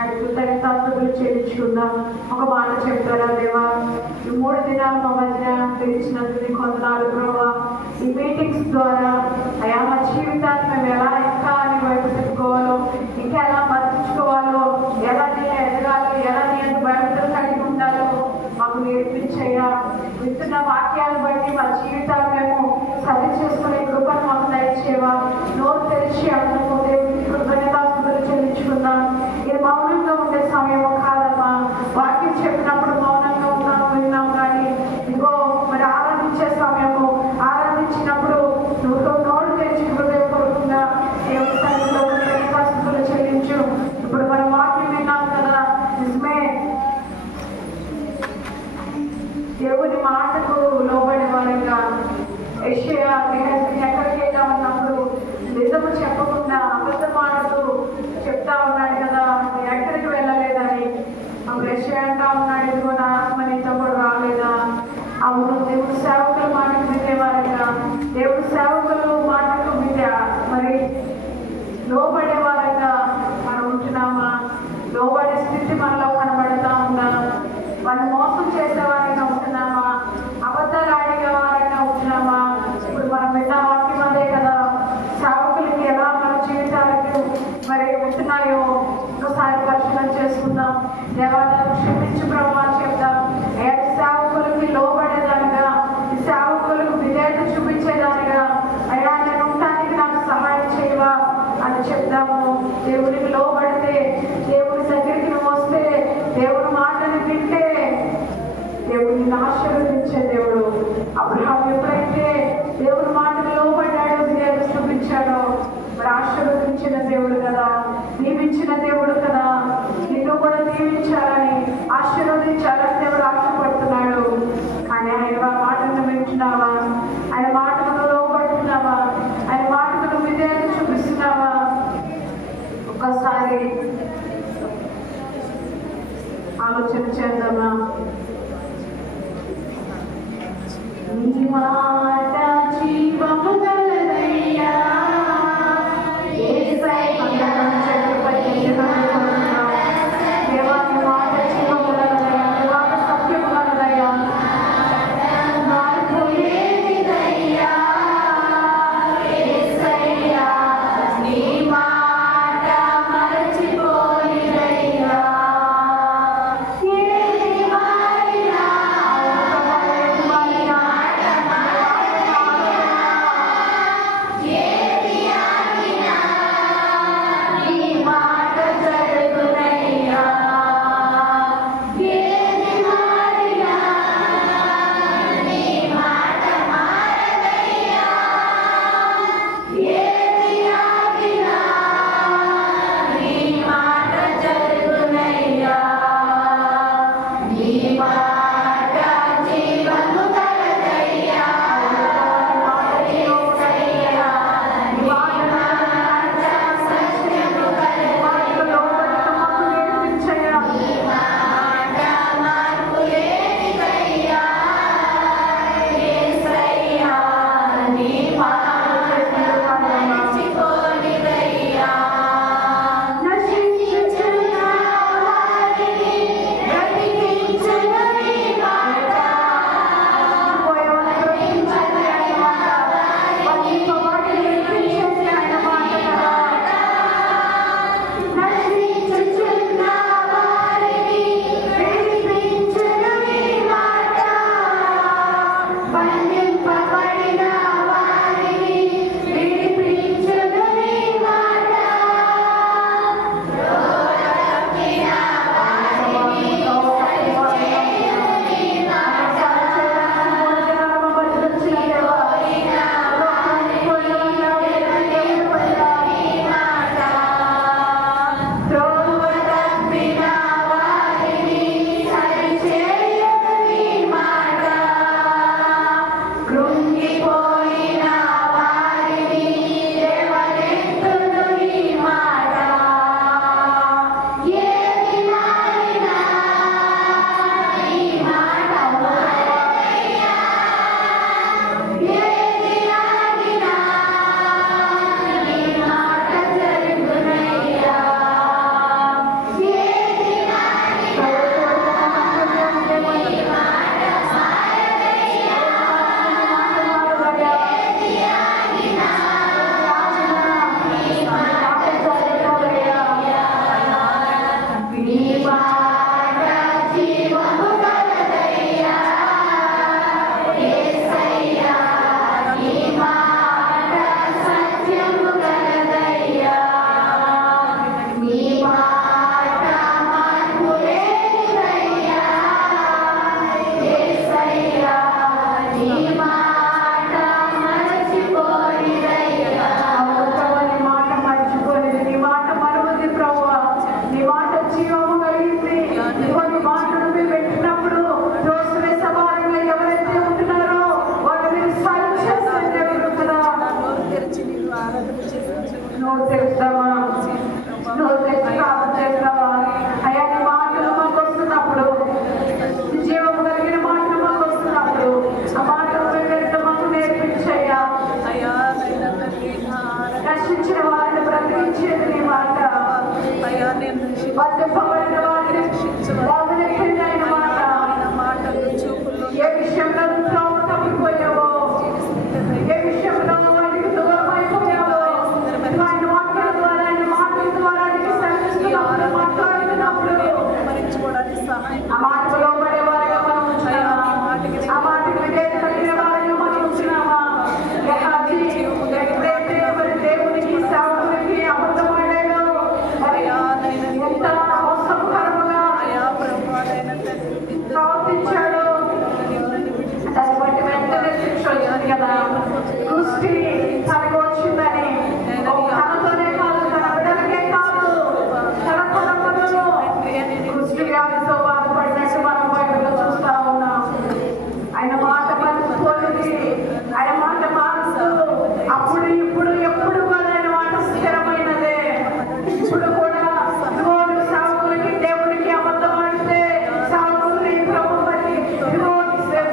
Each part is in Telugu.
ఆయన కృతజ్ఞతాస్తుతులు చెల్లించుకుందాం. ఒక మాట చెప్తారా దేవా, ఈ 3 దినాలు మా మధ్య తెచ్చినందుకు కొందనాలు ప్రభావ. ఈ మీటింగ్స్ ద్వారా అయా మా జీవితాన్ని మేము ఎలా ఇంకా నీ వైపు పెట్టుకోవాలో, ఇంకా ఎలా మర్చించుకోవాలో, ఎలా నేను ఎదగాలో, ఎలా నేను బయటలు కలిగి ఉండాలో మాకు నేర్పించయ్యా. వింటున్న వాక్యాలు బట్టి మా జీవితాలు మేము సరి చేసుకునే కృపను మాకు దయచేవా. నోరు తెరిచి అందరూ దేవుడికి కృతజ్ఞతాస్తుతులు చెల్లించుకుందాం. ఇది మౌనంగా ఉండే సమయం కాదమ్మా. వాక్యం చెప్పినప్పుడు మౌనంగా ఉన్నాము, విన్నాం. కానీ ఇదిగో మరి ఆరాధించే సమయము, ఆరాధించినప్పుడు నువ్వు నోరు తెరిచి హృదయపూర్వకంగా దేవుడి సన్నిధిలో కృతజ్ఞతాస్తుతులు చెల్లించు. ఇప్పుడు మనం వాక్యం విన్నాం కదా, నిజమే దేవుని మాటకు లోబడే వారంగా యెషయా ఎక్కడికి వెళ్ళా ఉన్నప్పుడు నిజము చెప్పకుండా అబద్ధం ఆడుతూ చెప్తా ఉన్నాడు కదా, ఎక్కడికి వెళ్ళలేదని. అప్పుడు యెషయా అంటా ఉన్నాడు, ఇదిగో నా ఆత్మ నీతో కూడా రాలేదా? అవును, దేవుడు సేవకుల మాటకు వినేవారంగా, దేవుడు సేవకులు మాటకు మరి లోబడే వారంగా మనం ఉంటున్నామా? లోబడే స్థితి మనలో కనబడతా ఉందా? మనం మోసం చేసేవారైనా ఉంటున్నామా? అబద్ధాలు ఆడిన వారైనా ఉంటున్నామా? ఇప్పుడు మనం విన్న వాక్యం అదే కదా, సేవకులకి ఎలా మన జీవితాలకు మరి ఉంటున్నాయో ఒకసారి పరిశీలన చేసుకుందాం. దేవాలయం క్షమించి ప్రభావ చెప్దాం. సేవకులకి లోబడేదానిగా, ఈ సేవకులకు విధేయత చూపించేదానిగా అయ్యా నేను ఉండడానికి నాకు సహాయం చేయవా అని చెప్దాము. దేవునికి లోబడితే, దేవుని దగ్గరికి నువ్వు వస్తే, దేవుని మాటను వింటే దేవుడిని ఆశీర్వదించే దేవుడు. అబ్రహాం ఎప్పుడైతే దేవుని మాటకు లోబడ్డాడో, విధేయత చూపించాడో, మరి ఆశీర్వదించిన దేవుడు కదా, దీవించిన దేవుడు కదా. నిన్ను కూడా దీవించాలని, ఆశీర్వదించాలని దేవుడు ఆశపడుతున్నాడు. కానీ ఆయన మాటను వింటున్నావా? ఆయన మాటకు లోబడుతున్నావా? ఆయన మాటకు విధేయత చూపిస్తున్నావా? ఒక్కసారి ఆలోచన చేద్దామా? నీ మాట జీవము గలదయ్యా, యేసయ్యా దేవాని మాట జీవము గలదయ్యా, దేవాని సత్యము గలదయ్యా. మారిపోయేదయ్యా యేసయ్యా, నీ మాట మరచిపోయిదయ్యా. ఏది మారినా బంధింపబడిన వారిని లేవనెత్తింది ఆయన మాట. ఏ విషయంలో త్రోవ తప్పిపోయావో, ఏ విషయంలో వాటికి దూరం అయిపోయావో, ఆయన వాక్యాల ద్వారా, ఆయన మాటల ద్వారా నీకు శ్రమిస్తున్నప్పుడు, మాట్లాడుతున్నప్పుడు ఆ మాటకు లోబడే వారిగా మనం ఉంటున్నామా? ఆ మాటకు విధేయత కలిగిన వారిగా మనం ఉంటున్నామా? ఎప్పుడైతే మరి దేవునికి సేవకునికి అబద్ధపడాడో, మరి ఎంత అవసరకరముగా ప్రవర్తించాడో దాన్ని బట్టి వెంటనే శిక్ష వచ్చింది కదా. దృష్టి తనకు వచ్చిందని తనతోనే కాదు, తన బిడ్డలకే కాదు, తన తరములను దృష్టి వ్యాధితో బాధపడినట్టు మనం బైబిల్లో చూస్తా ఉన్నాం. ఆయన మాట మర్చిపోయింది, ఆయన మాట మారుస్తూ అప్పుడు ఇప్పుడు ఎప్పుడు కూడా ఆయన మాట స్థిరమైనదే. ఇప్పుడు కూడా సేవకులకి దేవుడికి అబద్ధం ఆడితే, సేవకుల్ని ప్రభు మరి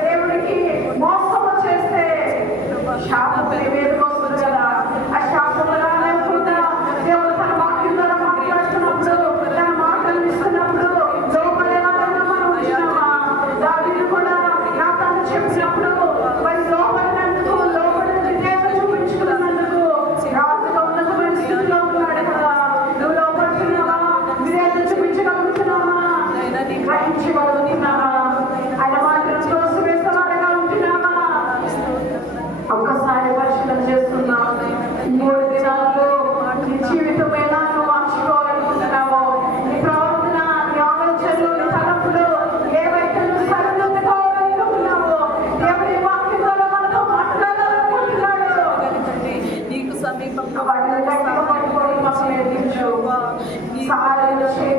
దేవుడికి మోసము చేస్తే శాపం మీదకి వస్తుంది కదా. ఆ శాపం రాలేకుండా దేవుడు తన వాక్యం ద్వారా మాట్లాడుతున్నప్పుడు, తన మాటలు ఇస్తున్నప్పుడు లోపడేవాళ్ళగా మనం వచ్చినామా? దావీదు కూడా నాతాను చెప్పినప్పుడు మరి లోపడినందుకు, లోపడిన విధేయత చూపించుకున్నందుకు రాజుగా ఉన్నతమైన స్థితిలో ఉన్నాడు కదా. నువ్వు లోపడుతున్నావా? విధేయత చూపించగలుగుతున్నావా? గ్రహించగలుగుతున్నావా? ఆయన మాటలు తోసివేసే వారిగా ఉంటున్నావా? ఒక్కసారి పరిశీలన చేస్తున్నాం. 3 దినాల్లో నీ జీవితం ఎలా నువ్వు మార్చుకోవాలనుకుంటున్నావో, నీ ప్రవర్తన, నీ ఆలోచనలు, నీ తలపులు ఏవైతే నువ్వు సరిదిద్దుకోవాలనుకుంటున్నావో, దేవుడి వాక్యం ద్వారా మనతో మాట్లాడాలనుకుంటున్నాడు, నీకు సమీపంగా వాటిని గట్టిగా పట్టుకొని మనం నేర్పించు. సహాయం చేయి